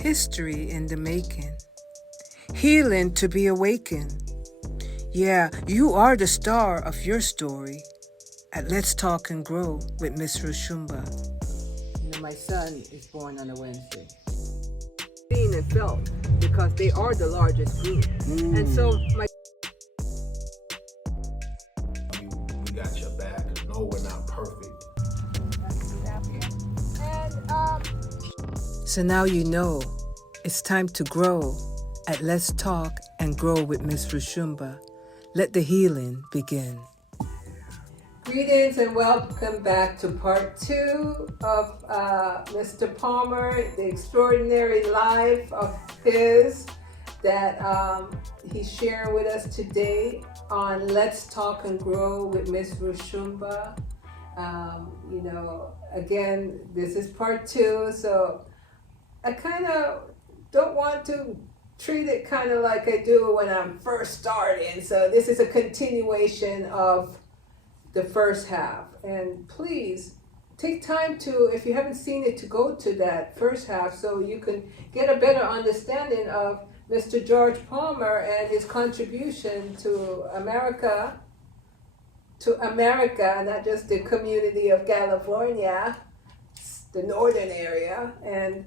history in the making, healing to be awakened. Yeah, you are the star of your story at Let's Talk and Grow with Miss Roshumba. You know, my son is born on a Wednesday. Seen and felt because they are the largest group. And so my we got your back. No, we're not perfect. So now you know it's time to grow at Let's Talk and Grow with Miss Roshumba. Let the healing begin. greetings and welcome back to part 2 of Mr. Palmer, the extraordinary life of his that he's sharing with us today on Let's Talk and Grow with Miss Roshumba. You know, again, this is part 2, so I kind of don't want to treat it kind of like I do when I'm first starting. So this is a continuation of the first half. And please take time to, if you haven't seen it, to go to that first half so you can get a better understanding of Mr. George Palmer and his contribution to America, not just the community of California, the northern area. And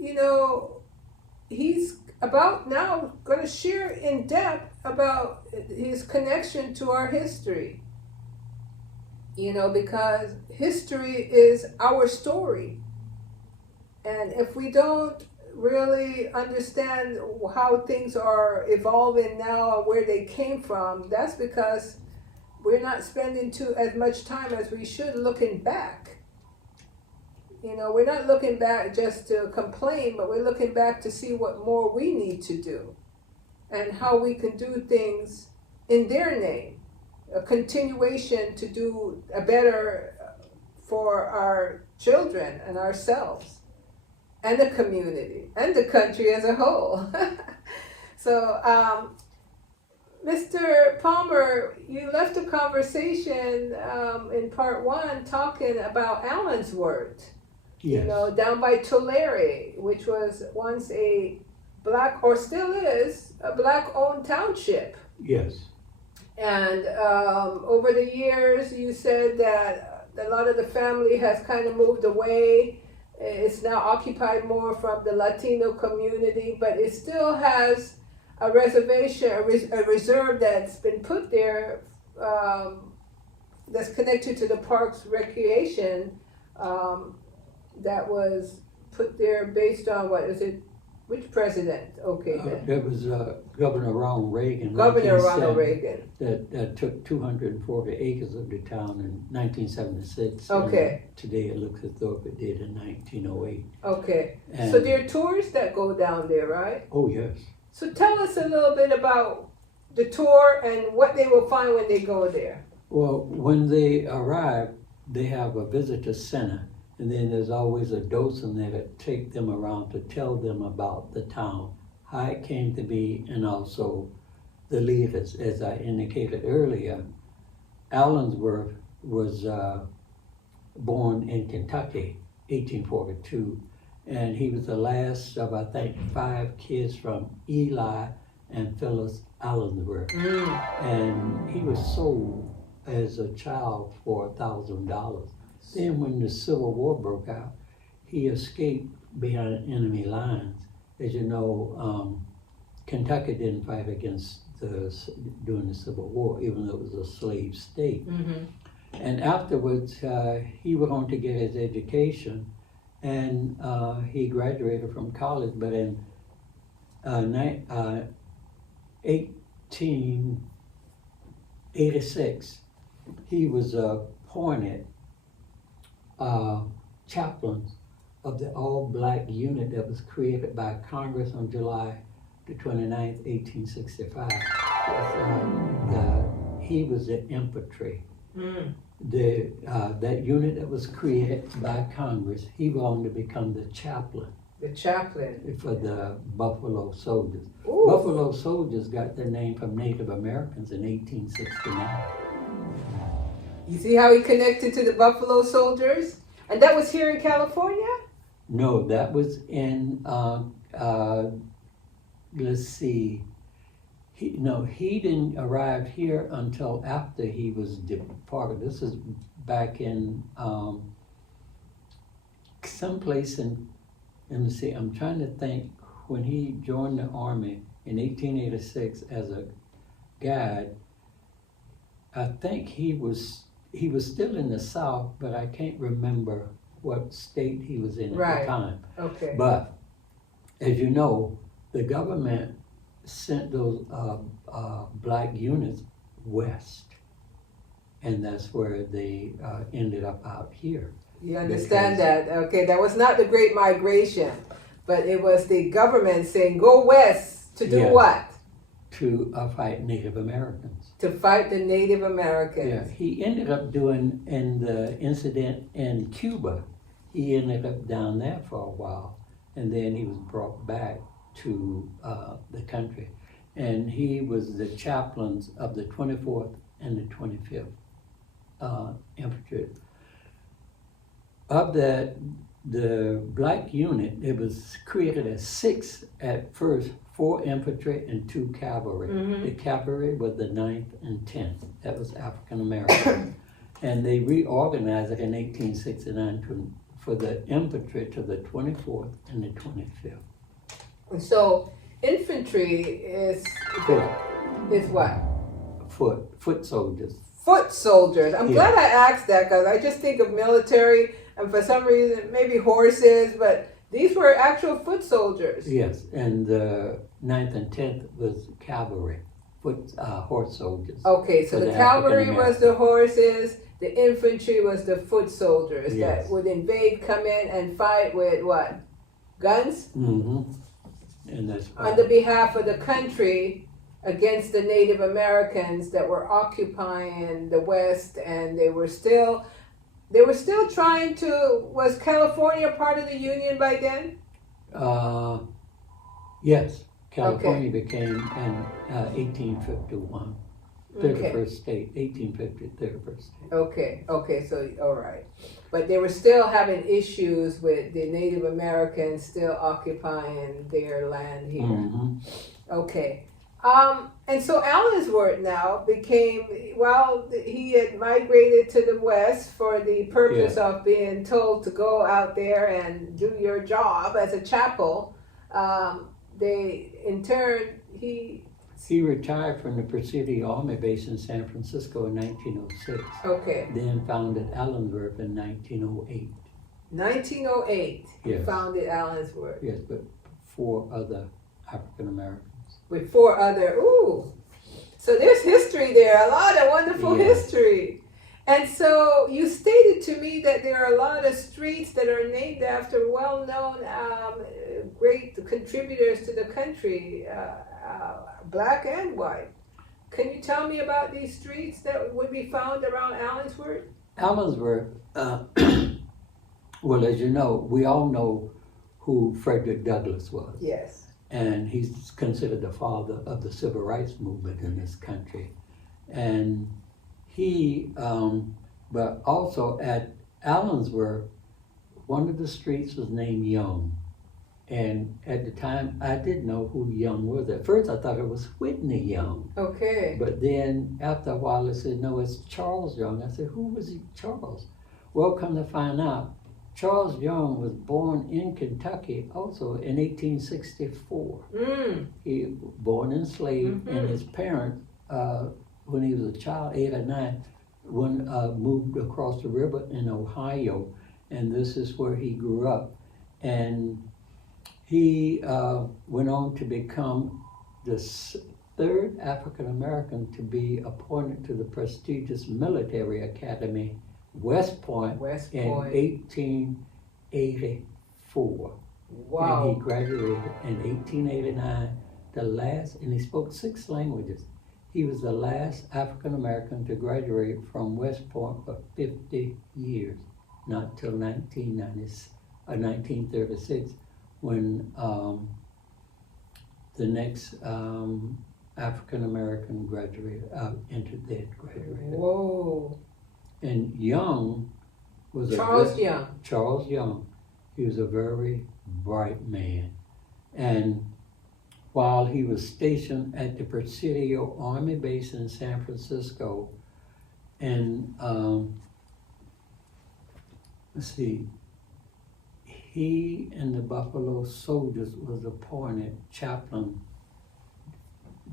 you know, he's about now going to share in depth about his connection to our history. You know, because history is our story. And if we don't really understand how things are evolving now and where they came from, that's because we're not spending as much time as we should looking back. You know, we're not looking back just to complain, but we're looking back to see what more we need to do and how we can do things in their name. A continuation to do a better for our children and ourselves and the community and the country as a whole. So, Mr. Palmer, you left the conversation in part 1 talking about Allensworth. Yes. You know, down by Tulare, which was once a black, or still is, a black-owned township. Yes. And over the years, you said that a lot of the family has kind of moved away. It's now occupied more from the Latino community, but it still has a reservation, a reserve that's been put there that's connected to the park's recreation. That was put there based on which president? Okay, That was Governor Ronald Reagan. Governor Ronald Reagan. That took 240 acres of the town in 1976. Okay. Today it looks as though it did in 1908. Okay. And So there are tours that go down there, right? Oh, yes. So tell us a little bit about the tour and what they will find when they go there. Well, when they arrive, they have a visitor center. And then there's always a docent there to take them around to tell them about the town, how it came to be, and also the leaders. As I indicated earlier, Allensworth was born in Kentucky, 1842, and he was the last of, I think, 5 kids from Eli and Phyllis Allensworth. And he was sold as a child for $1,000. Then when the Civil War broke out, he escaped behind enemy lines. As you know, Kentucky didn't fight during the Civil War, even though it was a slave state. Mm-hmm. And afterwards, he went on to get his education, and he graduated from college, but in 1886, he was appointed chaplain of the all-black unit that was created by Congress on July the 29th, 1865. He was the infantry. That unit that was created by Congress, he went on to become the chaplain. The chaplain. For the Buffalo Soldiers. Ooh. Buffalo Soldiers got their name from Native Americans in 1869. You see how he connected to the Buffalo Soldiers? And that was here in California? No, that was in, let's see. He didn't arrive here until after he was departed. This is back in someplace in, let me see, I'm trying to think, when he joined the Army in 1886 as a guide, I think he was still in the South, but I can't remember what state he was in at Right. the time. Okay. But, as you know, the government sent those black units west, and that's where they ended up out here. You understand Because- that? Okay, that was not the Great Migration, but it was the government saying, go west to do Yes. what? To fight Native Americans. To fight the Native Americans. Yeah, he ended up doing, in the incident in Cuba, he ended up down there for a while, and then he was brought back to the country. And he was the chaplains of the 24th and the 25th Infantry. Of the black unit, it was created as 6 at first, 4 infantry and 2 cavalry. Mhm. The cavalry was the 9th and 10th. That was African American. And they reorganized it in 1869 for the infantry to the 24th and the 25th. And so infantry is what? Foot soldiers. Foot soldiers. I'm Yeah. glad I asked that because I just think of military and for some reason maybe horses, but these were actual foot soldiers. Yes, and the 9th and 10th was cavalry, horse soldiers. Okay, so For the the cavalry African was the horses, the infantry was the foot soldiers Yes. that would invade, come in and fight with what? Guns? Mm-hmm. And that's why. On the behalf of the country against the Native Americans that were occupying the West, and they were still trying to. Was California part of the Union by then? Yes, California became in 1851, 31st state, 1850, 31st state. Okay, so all right, but they were still having issues with the Native Americans still occupying their land here. Mm-hmm. Okay. And so Allensworth now became, well, he had migrated to the West for the purpose of being told to go out there and do your job as a chapel. In turn, he retired from the Presidio Army Base in San Francisco in 1906, okay, then founded Allensworth in 1908. 1908, he Yes. founded Allensworth Yes, but 4 other African Americans. with 4 other, so there's history there, a lot of wonderful Yeah. history. And so you stated to me that there are a lot of streets that are named after well-known great contributors to the country, black and white. Can you tell me about these streets that would be found around Allensworth? Allensworth, well, as you know, we all know who Frederick Douglass was. Yes. And he's considered the father of the civil rights movement in this country. And he, but also at Allensworth, one of the streets was named Young. And at the time, I didn't know who Young was. At first, I thought it was Whitney Young. Okay. But then after a while, they said, no, it's Charles Young. I said, who was he, Charles? Well, come to find out, Charles Young was born in Kentucky also in 1864. He was born enslaved, and his parents, when he was a child, 8 or 9, moved across the river in Ohio, and this is where he grew up. And he went on to become the 3rd African American to be appointed to the prestigious military academy, West Point, in 1884. Wow. And he graduated in 1889, and he spoke 6 languages. He was the last African American to graduate from West Point for 50 years, not till 1936, when the next African American entered that graduated. Whoa. And Young was Charles Young. Charles Young. He was a very bright man. And while he was stationed at the Presidio Army Base in San Francisco, and let's see, he and the Buffalo Soldiers was appointed chaplain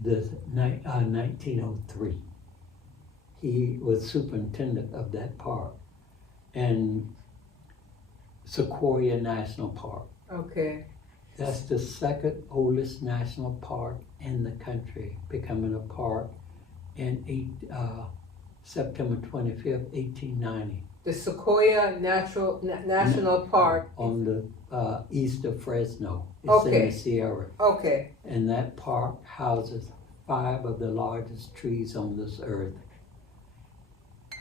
the 1903. He was superintendent of that park. And Sequoia National Park. Okay. That's the second oldest national park in the country, becoming a park in September 25th, 1890. The Sequoia National Park. On the east of Fresno. It's Okay. in the Sierra. Okay. And that park houses 5 of the largest trees on this earth.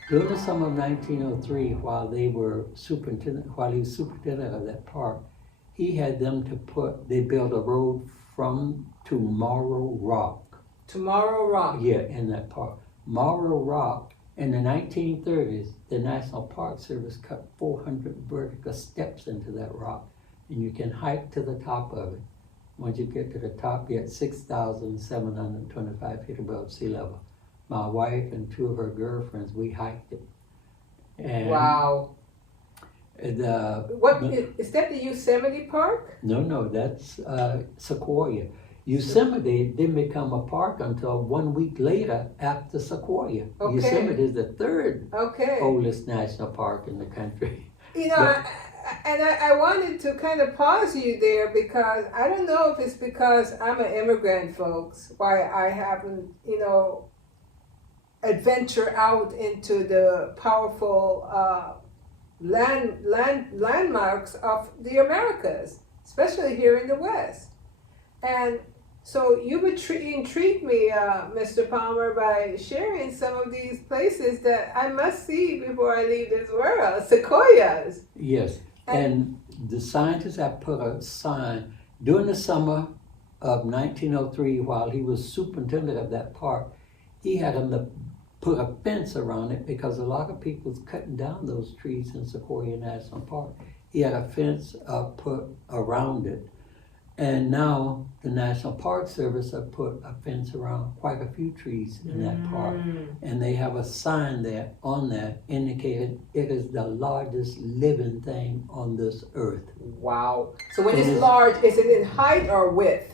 During the summer of 1903, while he was superintendent of that park, he had them they built a road to Morrow Rock. Tomorrow Rock. Yeah, in that park. Morrow Rock, in the 1930s, the National Park Service cut 400 vertical steps into that rock, and you can hike to the top of it. Once you get to the top, you're at 6,725 feet above sea level. My wife and 2 of her girlfriends, we hiked it. And Wow. What Is that the Yosemite Park? No, that's Sequoia. Yosemite didn't become a park until 1 week later after Sequoia. Okay. Yosemite is the 3rd Okay. oldest national park in the country. You know, But- I wanted to kind of pause you there because I don't know if it's because I'm an immigrant, folks, why I haven't, adventure out into the powerful landmarks of the Americas, especially here in the West. And so you would intrigue me, Mr. Palmer, by sharing some of these places that I must see before I leave this world. Sequoias. Yes, and the scientists have put a sign during the summer of 1903 while he was superintendent of that park. He had them to put a fence around it because a lot of people was cutting down those trees in Sequoia National Park. He had a fence put around it. And now the National Park Service have put a fence around quite a few trees in that park. And they have a sign there on that indicating it is the largest living thing on this earth. Wow. So when It it's is- large, is it in height or width?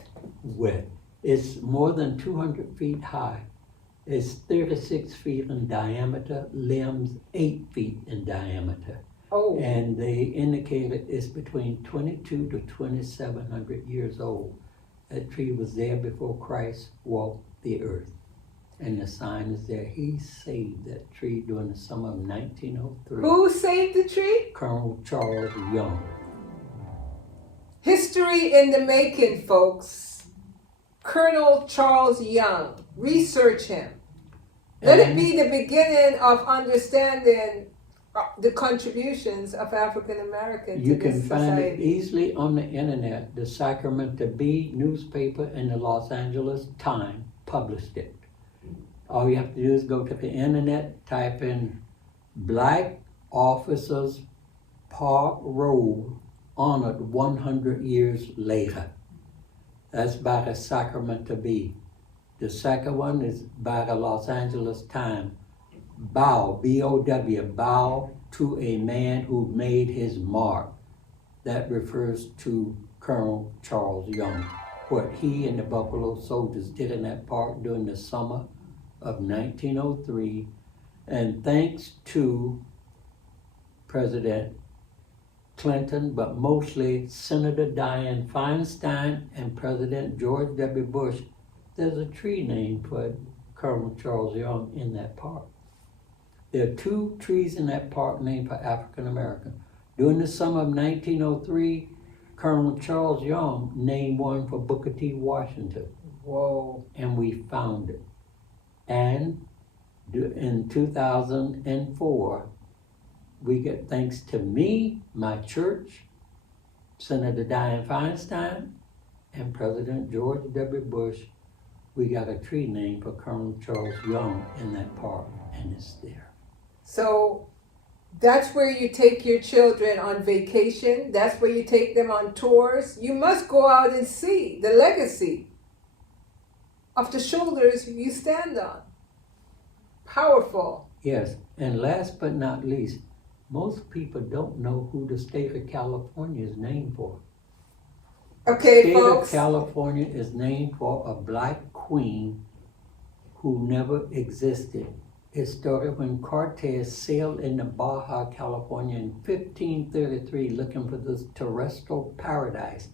It's more than 200 feet high. It's 36 feet in diameter, limbs 8 feet in diameter. Oh. And they indicated it's between 22 to 2,700 years old. That tree was there before Christ walked the earth. And the sign is there. He saved that tree during the summer of 1903. Who saved the tree? Colonel Charles Young. History in the making, folks. Colonel Charles Young. Research him. Let it be the beginning of understanding the contributions of African Americans You to can this find it society. easily on the internet. The Sacramento Bee newspaper and the Los Angeles Times published it. All you have to do is go to the internet, type in Black Officers Park Road honored 100 years later. That's by the Sacramento Bee. The second one is by the Los Angeles Times. Bow, B-O-W, bow to a man who made his mark. That refers to Colonel Charles Young. What he and the Buffalo Soldiers did in that park during the summer of 1903. And thanks to President Clinton, but mostly Senator Dianne Feinstein and President George W. Bush, there's a tree named for Colonel Charles Young in that park. There are 2 trees in that park named for African American. During the summer of 1903, Colonel Charles Young named one for Booker T. Washington. Whoa. And we found it. And in 2004, we get, thanks to me, my church, Senator Dianne Feinstein, and President George W. Bush, we got a tree named for Colonel Charles Young in that park, and it's there. So That's where you take your children on vacation. That's where you take them on tours. You must go out and see the legacy of the shoulders you stand on. Powerful. Yes, and last but not least, most people don't know who the state of California is named for. Okay, The state folks. of California is named for a black queen who never existed. It started when Cortez sailed into Baja California in 1533 looking for this terrestrial paradise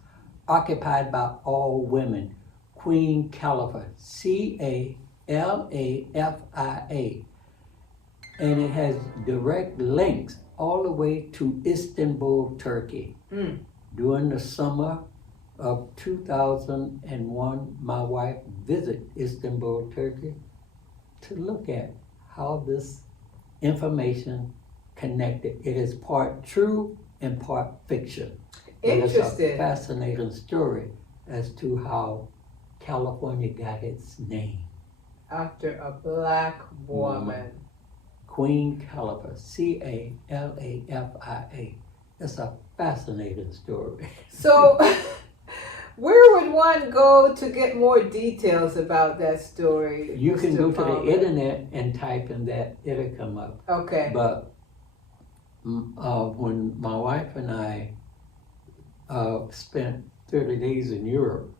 occupied by all women. Queen Califia, Calafia. And it has direct links all the way to Istanbul, Turkey. During the summer of 2001, my wife visited Istanbul, Turkey to look at how this information connected. It is part true and part fiction. It's a Interesting. fascinating story as to how California got its name. After a black woman. Queen Califia, Calafia. It's a fascinating story. So, where would one go to get more details about that story? You can Mr. go to the Palmer? internet and type in that, it'll come up. Okay. But when my wife and I spent 30 days in Europe,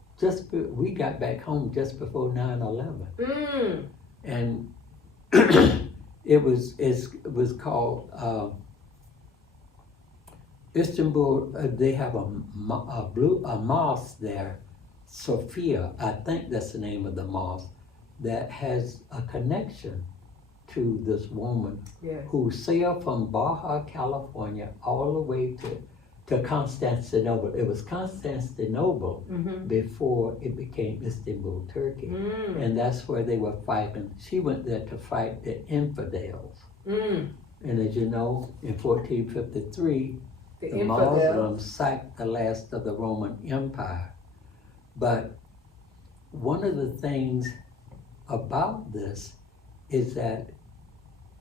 we got back home just before 9/11. And it was called Istanbul. They have a mosque there, Sophia, I think that's the name of the mosque, that has a connection to this woman Yes. who sailed from Baja, California, all the way to Constantinople. It was Constantinople before it became Istanbul, Turkey. And that's where they were fighting. She went there to fight the infidels. And as you know, in 1453, the Muslims sacked the last of the Roman Empire. But one of the things about this is that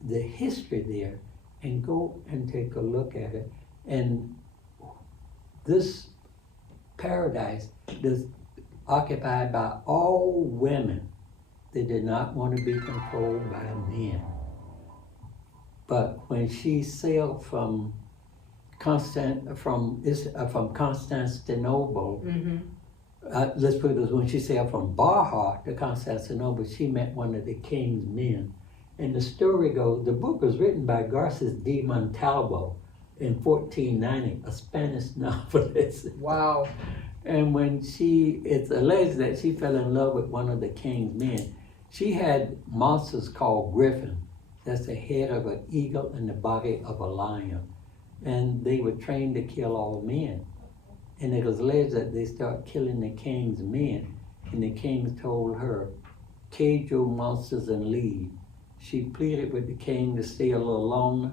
the history there, and go and take a look at it, and this paradise is occupied by all women. They did not want to be controlled by men. But when she sailed from Constantinople, let's put it this, when she sailed from Baja to Constantinople, she met one of the king's men. And the story goes, the book was written by Garces de Montalvo in 1490, a Spanish novelist. Wow. And when it's alleged that she fell in love with one of the king's men. She had monsters called griffin. That's the head of an eagle and the body of a lion. And they were trained to kill all men. And it was alleged that they started killing the king's men. And the king told her, cage your monsters and leave. She pleaded with the king to stay a little longer,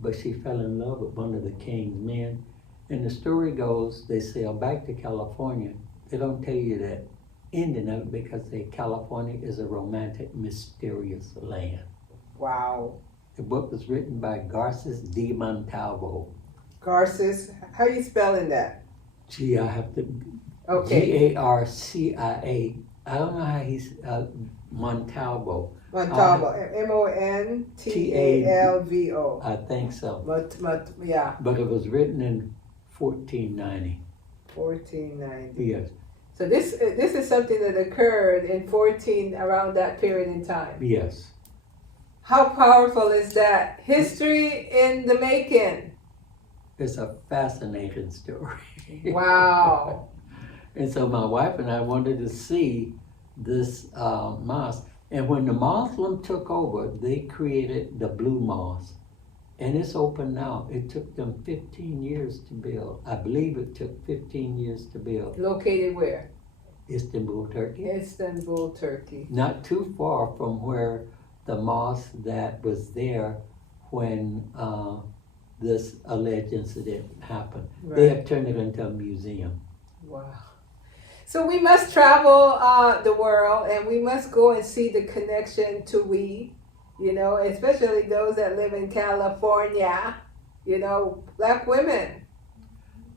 but she fell in love with one of the king's men. And the story goes, they sailed back to California. They don't tell you that ending of it because California is a romantic, mysterious land. Wow. The book was written by Garces de Montalvo. Garces, how are you spelling that? Gee, I have to. Okay. Garcia. I don't know how he's Montalvo. Montalvo, Montalvo. I think so. Yeah. But it was written in 1490. 1490. Yes. So this is something that occurred in around that period in time. Yes. How powerful is that? History in the making. It's a fascinating story. Wow. And so my wife and I wanted to see this mosque. And when the Muslim took over, they created the Blue Mosque. And it's open now. It took them 15 years to build. I believe it took 15 years to build. Located where? Istanbul, Turkey. Istanbul, Turkey. Not too far from where the mosque that was there when this alleged incident happened. Right. They have turned it into a museum. Wow. So we must travel the world, and we must go and see the connection to we. You know, especially those that live in California. You know, black women.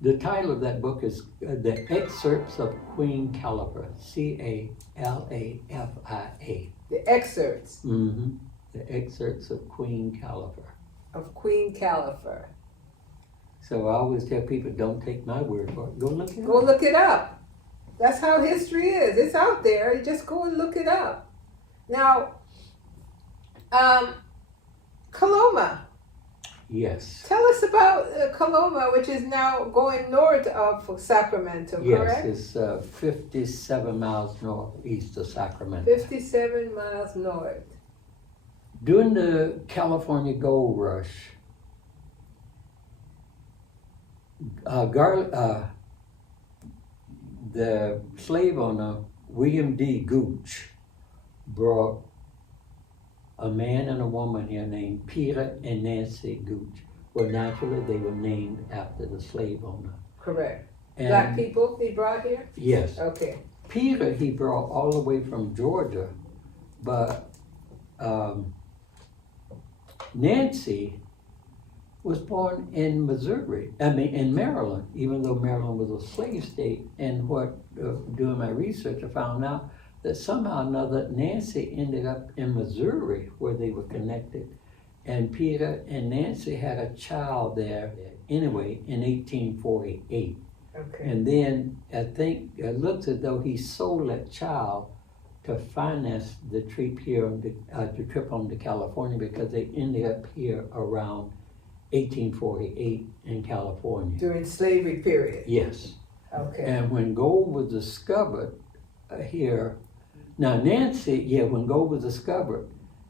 The title of that book is The Excerpts of Queen Califia, Calafia. The excerpts Mm-hmm. The Excerpts of Queen Califia. of Queen Califia. So I always tell people, don't take my word for it. Go look it Go up. look it up. That's how history is. It's out there. You just go and look it up. Now, Coloma. Yes. Tell us about Coloma, which is now going north of Sacramento, correct? Yes, it's 57 miles northeast of Sacramento. 57 miles north. During the California Gold Rush, the slave owner, William D. Gooch, brought a man and a woman here named Peter and Nancy Gooch. Well, naturally, they were named after the slave owner. Correct. And Black people he brought here? yes. Okay. Peter, he brought all the way from Georgia, but Nancy was born in in Maryland, even though Maryland was a slave state. And doing my research, I found out that somehow or another Nancy ended up in Missouri where they were connected. And Peter and Nancy had a child there anyway in 1848. Okay. And then I think it looks as though he sold that child to finance the trip here, the trip home to California, because they ended up here around 1848 in California. During slavery period. Yes. Okay. And when gold was discovered here, now when gold was discovered,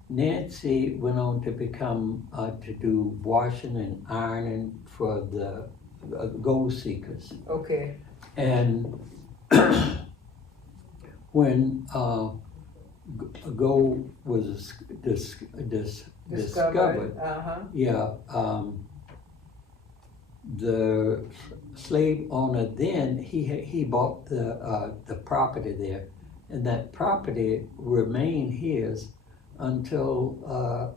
Nancy went on to become, to do washing and ironing for the gold seekers. Okay. And when gold was discovered, the slave owner then he bought the property there, and that property remained his until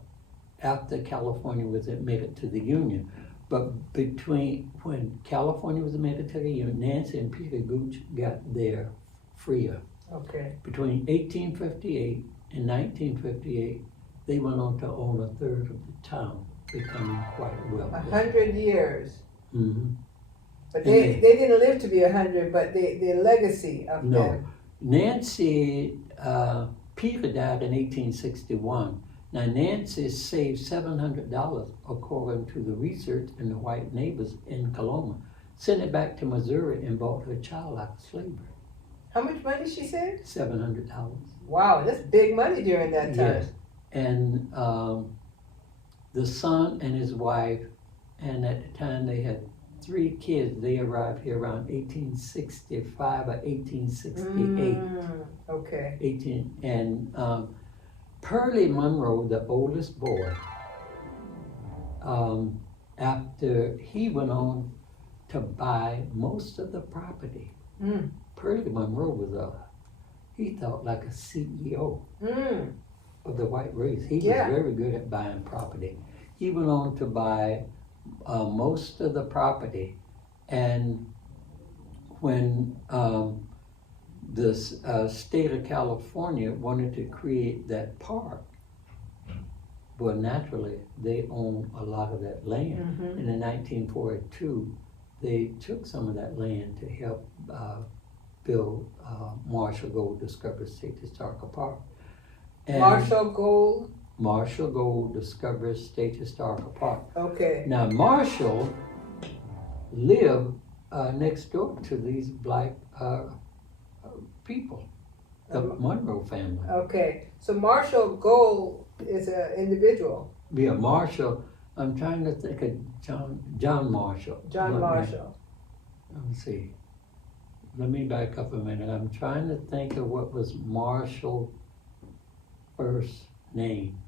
after California was admitted to the Union. But between when California was admitted to the Union, Nancy and Peter Gooch got their freer. Okay. Between 1858 and 1958, they went on to own a third of the town, becoming quite wealthy. 100 years. Mm-hmm. But they didn't live to be 100, but the legacy of them. Nancy, Peter died in 1861. Now Nancy saved $700 according to the research and the white neighbors in Coloma, sent it back to Missouri and bought her child out of slavery. How much money she saved? $700. Wow, that's big money during that time. Yes. And the son and his wife, and at the time they had 3 kids. They arrived here around 1865 or 1868. Okay. And Pearlie Monroe, the oldest boy, after he went on to buy most of the property, Pearlie Monroe was he thought like a CEO of the white race. He was very good at buying property. He went on to buy most of the property, and when the state of California wanted to create that park, well, naturally, they own a lot of that land. And in 1942, they took some of that land to help build Marshall Gold Discovery State Historical Park. And Marshall Gold Discovery State Historical Park. Okay. Now, Marshall lived next door to these black people, the Monroe family. Okay. So Marshall Gold is an individual. Yeah, Marshall. I'm trying to think of John Marshall. John Marshall. Let me see. Let me back up a minute. I'm trying to think of what was Marshall's first name.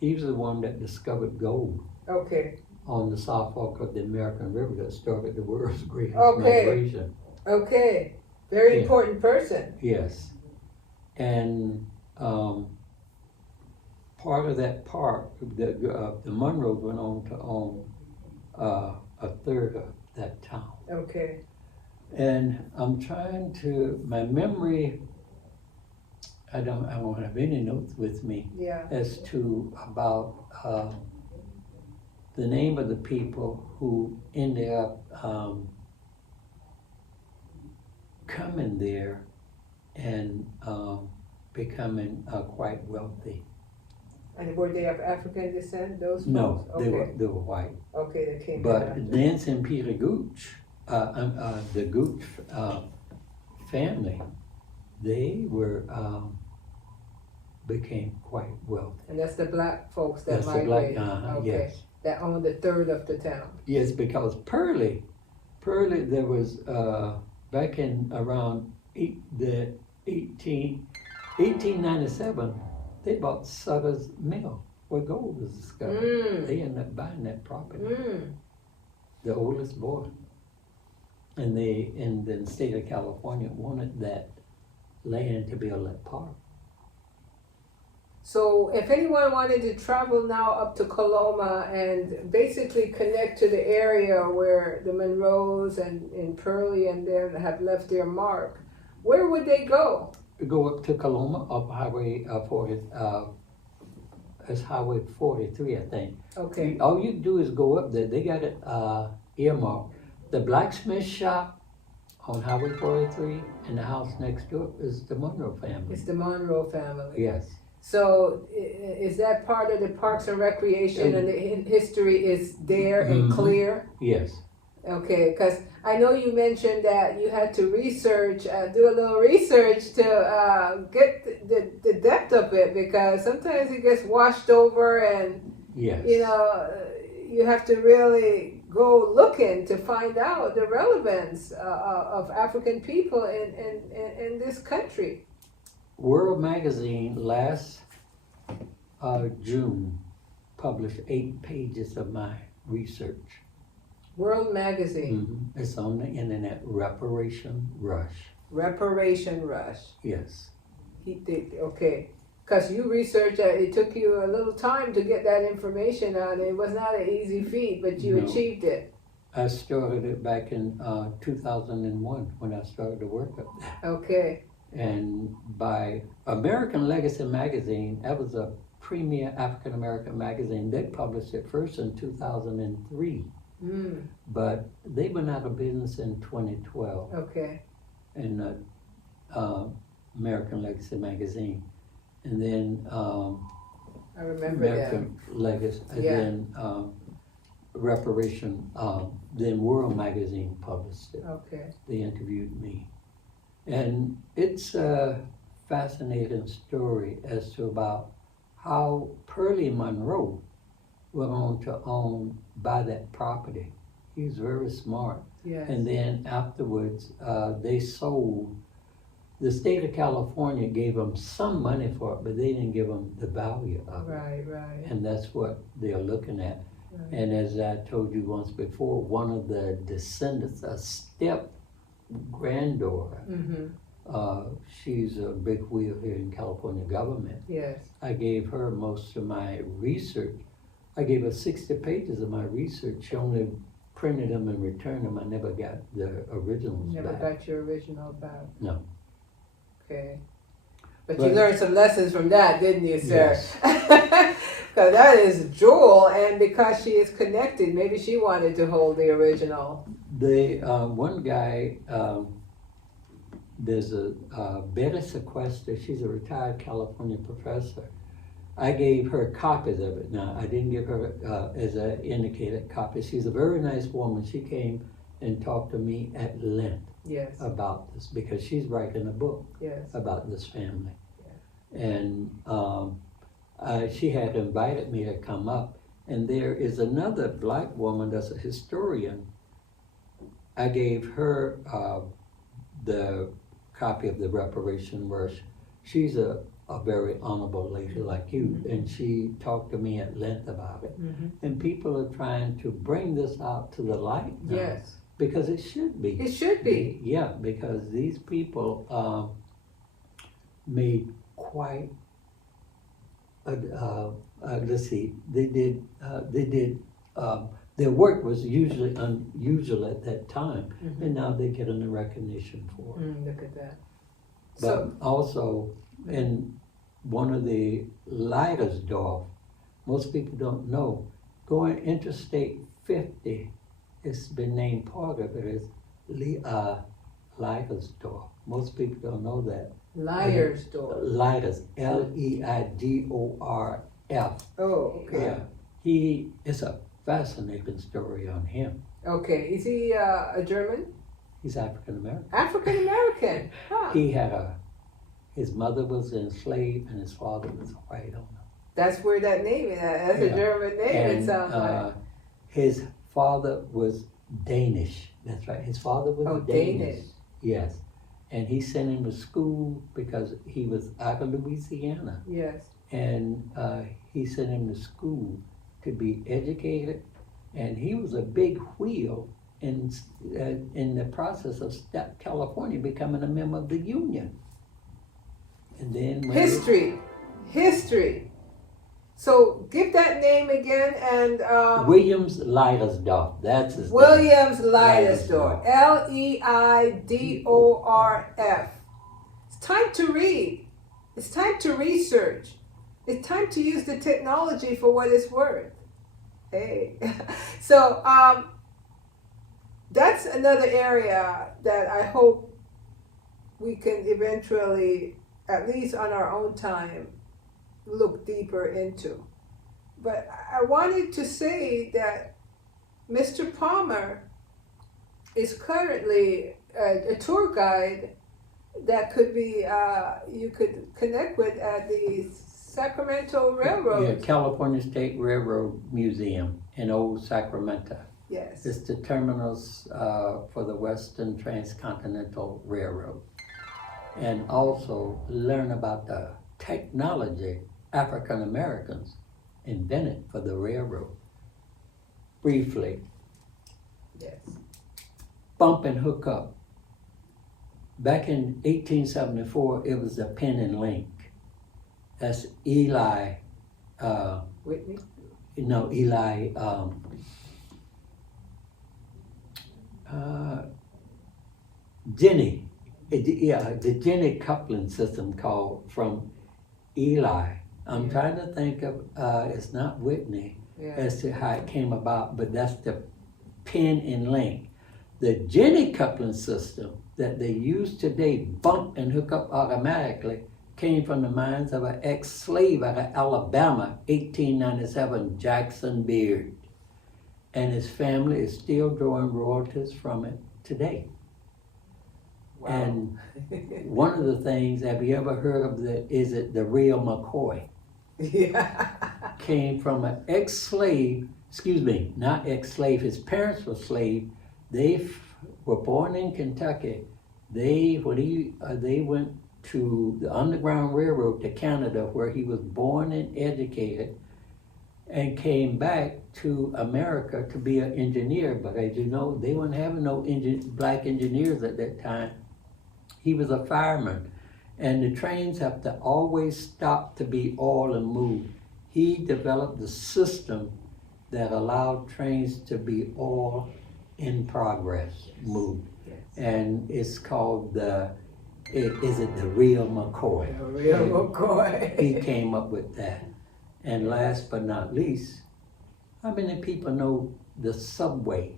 He was the one that discovered gold. Okay. On the South Fork of the American River that started the world's greatest Okay. migration. Okay. Very important person. Yes. And part of that park, the Monroes went on to own a third of that town. Okay. And I'm trying to, my memory, I don't have any notes with me Yeah. as to about the name of the people who ended up coming there and becoming quite wealthy. And were they of African descent, those No, folks? they were white. Okay, they came But after. Nancy and Peter Gooch, the Gooch family, they were became quite wealthy. And that's the black folks that That's the black, migrated. Okay. yes. That owned a third of the town. Yes, because Pearlie, there was back in around 1897, they bought Sutter's Mill where gold was discovered. Mm. They ended up buying that property, Mm. the oldest boy. And they, in the state of California, wanted that land to build that park. So if anyone wanted to travel now up to Coloma and basically connect to the area where the Monroes and Pearlie and them have left their mark, where would they go? Go up to Coloma, up Highway 40, it's Highway 43, I think. Okay. All you do is go up there. They got it earmarked. The blacksmith shop on Highway 43 and the house next door is the Monroe family. It's the Monroe family. Yes. So is that part of the Parks and Recreation and the history is there and Mhm. clear? Yes. Okay, because I know you mentioned that you had to research, do a little research to get the depth of it, because sometimes it gets washed over and, Yes. you know, you have to really go looking to find out the relevance of African people in this country. World Magazine last June published 8 pages of my research. World Magazine, It's on the internet, Reparation Rush. Reparation Rush. Yes. Okay, because you researched that, it took you a little time to get that information out. It was not an easy feat, but you No. achieved it. I started it back in 2001 when I started to work up there. Okay, And by American Legacy Magazine, that was a premier African American magazine. They published it first in 2003, but they went out of business in 2012 okay, in American Legacy Magazine. And then I remember that. American Legacy, and Yeah. then Reparation, then World Magazine published it. Okay, They interviewed me. And it's a fascinating story as to about how Pearlie Monroe went on to buy that property. He was very smart. yes. And then afterwards, they sold. The state of California gave them some money for it, but they didn't give them the value of it. Right, right. And that's what they're looking at. Right. And as I told you once before, one of the descendants, a step granddaughter, she's a big wheel here in California government. Yes, I gave her most of my research. I gave her 60 pages of my research. She only printed them and returned them. I never got the originals never back. got your original back. No. Okay. But But- you learned some lessons from that, didn't you, sir? Yes. Because that is a jewel, and because she is connected, maybe she wanted to hold the original. They one guy, there's a Betty Sequester. She's a retired California professor. I gave her copies of it. Now I didn't give her, as I indicated, copies. She's a very nice woman. She came and talked to me at length Yes, about this because she's writing a book yes. about this family, and she had invited me to come up. And there is another black woman that's a historian. I gave her the copy of the Reparation Rush. She's a very honorable lady like you, and she talked to me at length about it. And people are trying to bring this out to the light now, Yes, because it should be. it should be. Yeah, because these people made quite let's see, they did, their work was usually unusual at that time, and now they're getting the recognition for it. Look at that. But So, also, in one of the Leitersdorf, most people don't know, going Interstate 50, it's been named part of it as Leitersdorf. Most people don't know that. Liar's Door. Leiders, Leidorf. Oh, okay. Yeah, it's a fascinating story on him. Okay, is he a German? He's African American. African American. Huh. His mother was enslaved and his father was a white owner. That's where that name is. That's a Yeah. German name. It And sounds like. his father was Danish. That's right. His father was Oh, Danish. Danish. Yes. And he sent him to school because he was out of Louisiana. Yes. And he sent him to school to be educated. And he was a big wheel in the process of California becoming a member of the Union. And then when History. So give that name again and Williams Leitersdorf, that's his name. Williams Leitersdorf. Leidorf. It's time to read. It's time to research. It's time to use the technology for what it's worth. Hey. So that's another area that I hope we can eventually, at least on our own time, look deeper into. But I wanted to say that Mr. Palmer is currently a tour guide that could be you could connect with at the Sacramento Railroad. Yeah, California State Railroad Museum in Old Sacramento. Yes. It's the terminus for the Western Transcontinental Railroad. And also learn about the technology African Americans invented for the railroad. Briefly, Yes. bump and hook up. Back in 1874, it was a pin and link. That's Eli, Whitney. Jenny. The Jenny coupling system called from Eli. I'm trying to think of, it's not Whitney Yeah. as to how it came about, but that's the pin and link. The Jenny coupling system that they use today, bump and hook up automatically, came from the minds of an ex-slave out of Alabama, 1897, Jackson Beard. And his family is still drawing royalties from it today. Wow. And one of the things, have you ever heard of the real McCoy? Yeah. Came from an ex-slave, not ex-slave, his parents were slaves. They were born in Kentucky. They went to the Underground Railroad to Canada, where he was born and educated, and came back to America to be an engineer. But as you know, they weren't having no black engineers at that time. He was a fireman, and the trains have to always stop to be oiled and moved. He developed the system that allowed trains to be all in progress, moved. Yes. And it's called is it the real McCoy? The real McCoy. He came up with that. And last but not least, how many people know the subway,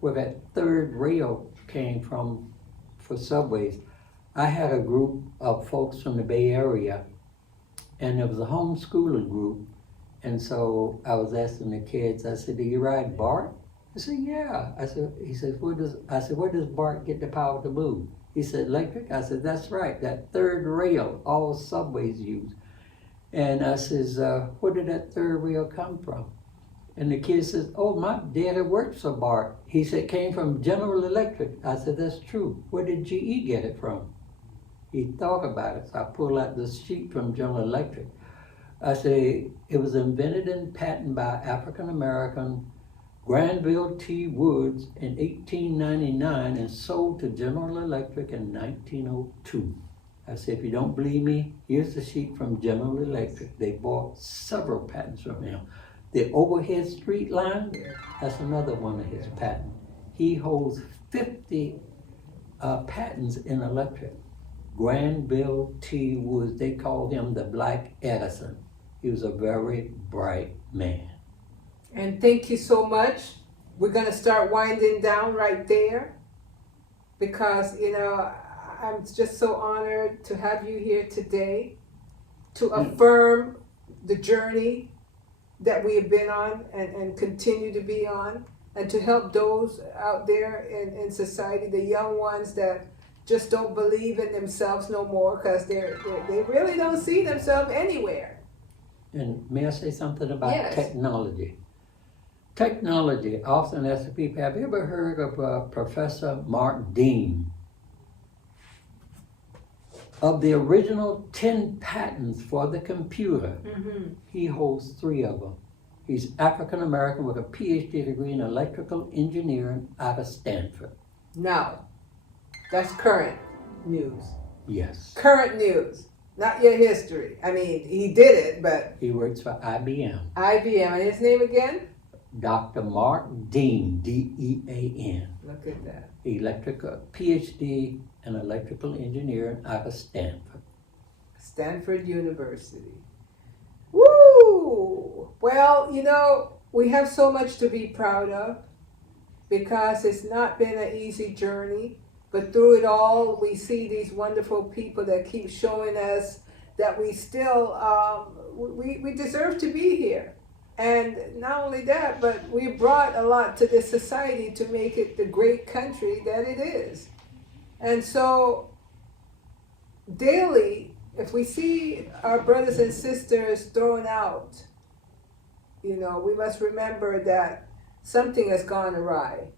where that third rail came from for subways? I had a group of folks from the Bay Area, and it was a homeschooling group. And so I was asking the kids, I said, do you ride BART? I said, yeah. He said, where does BART get the power to move? He said, electric? I said, that's right, that third rail, all subways use. And I says, where did that third rail come from? And the kid says, oh, my daddy works for BART. He said, it came from General Electric. I said, that's true. Where did GE get it from? He thought about it, so I pulled out this sheet from General Electric. I say, it was invented and patented by African-American Granville T. Woods in 1899 and sold to General Electric in 1902. I said, if you don't believe me, here's the sheet from General Electric. They bought several patents from him. The overhead street line, that's another one of his patents. He holds 50 patents in electric. Granville T. Woods, they called him the Black Edison. He was a very bright man. And thank you so much. We're going to start winding down right there because, you know, I'm just so honored to have you here today to affirm the journey that we have been on and continue to be on, and to help those out there in society, the young ones that just don't believe in themselves no more because they really don't see themselves anywhere. And may I say something about Yes. technology? Technology, often ask the people, have you ever heard of Professor Mark Dean? Of the original 10 patents for the computer, he holds 3 of them. He's African American with a PhD degree in electrical engineering out of Stanford. Now, that's current news. Yes. Current news, not your history. I mean, he did it, but He works for IBM. IBM, and his name again? Dr. Mark Dean, D-E-A-N. Look at that. Electrical, PhD in electrical engineering out of Stanford. Stanford University. Woo! Well, you know, we have so much to be proud of because it's not been an easy journey, but through it all, we see these wonderful people that keep showing us that we still, we deserve to be here. And not only that, but we brought a lot to this society to make it the great country that it is. And so, daily, if we see our brothers and sisters thrown out, you know, we must remember that something has gone awry.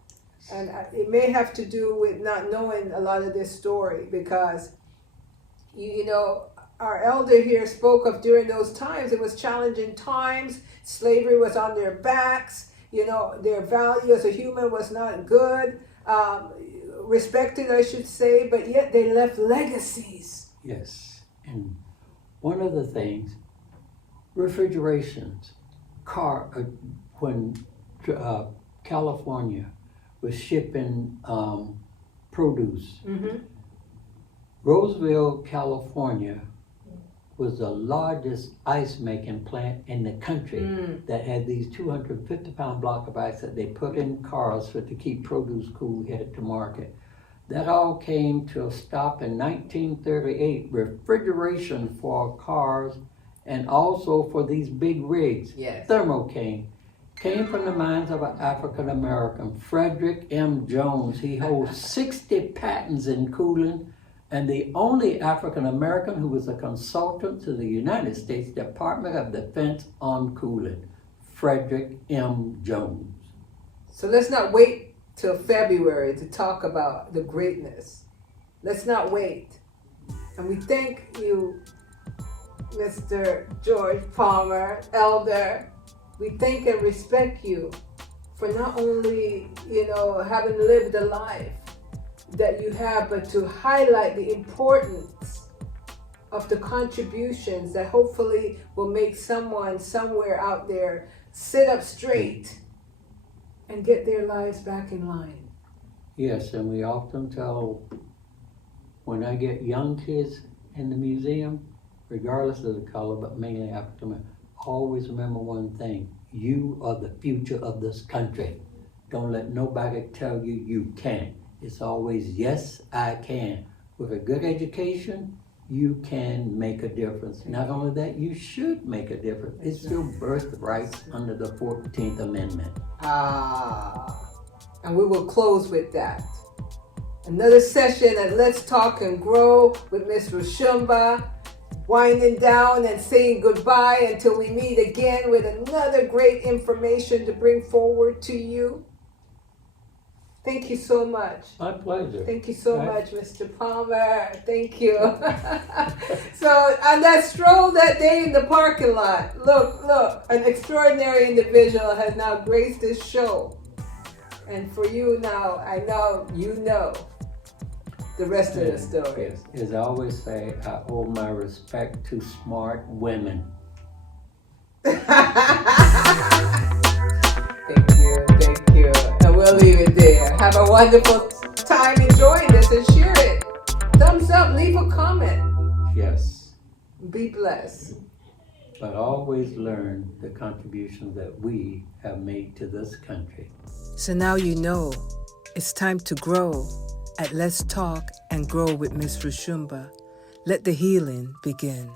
And it may have to do with not knowing a lot of this story because, you know, our elder here spoke of during those times, it was challenging times, slavery was on their backs, you know, their value as a human was not good, respected, I should say, but yet they left legacies. Yes. And one of the things, refrigerations, when California was shipping produce, Roseville, California was the largest ice making plant in the country that had these 250-pound block of ice that they put in cars to keep produce cool headed to market. That all came to a stop in 1938. Refrigeration for cars and also for these big rigs. Yes. Thermocane came from the minds of an African American, Frederick M. Jones. He holds 60 patents in cooling, and the only African American who was a consultant to the United States Department of Defense on cooling, Frederick M. Jones. So let's not wait till February to talk about the greatness. Let's not wait. And we thank you, Mr. George Palmer, Elder. We thank and respect you for not only, you know, having lived a life that you have, but to highlight the importance of the contributions that hopefully will make someone somewhere out there sit up straight and get their lives back in line. Yes, and we often tell, when I get young kids in the museum, regardless of the color, but mainly African American, always remember one thing: you are the future of this country. Don't let nobody tell you you can't. It's always, yes, I can. With a good education, you can make a difference. Not only that, you should make a difference. It's your birthright under the 14th Amendment. And we will close with that. Another session at Let's Talk and Grow with Miss Roshumba, winding down and saying goodbye until we meet again with another great information to bring forward to you. Thank you so much. My pleasure. Thank you so much, Mr. Palmer. Thank you. So on that stroll that day in the parking lot, look, an extraordinary individual has now graced this show. And for you now, I know you know the rest of the story. Yes, as I always say, I owe my respect to smart women. Thank you. And we'll leave it there. Have a wonderful time enjoying this and share it. Thumbs up, leave a comment. Yes. Be blessed. But always learn the contributions that we have made to this country. So now you know it's time to grow at Let's Talk and Grow with Miss Roshumba. Let the healing begin.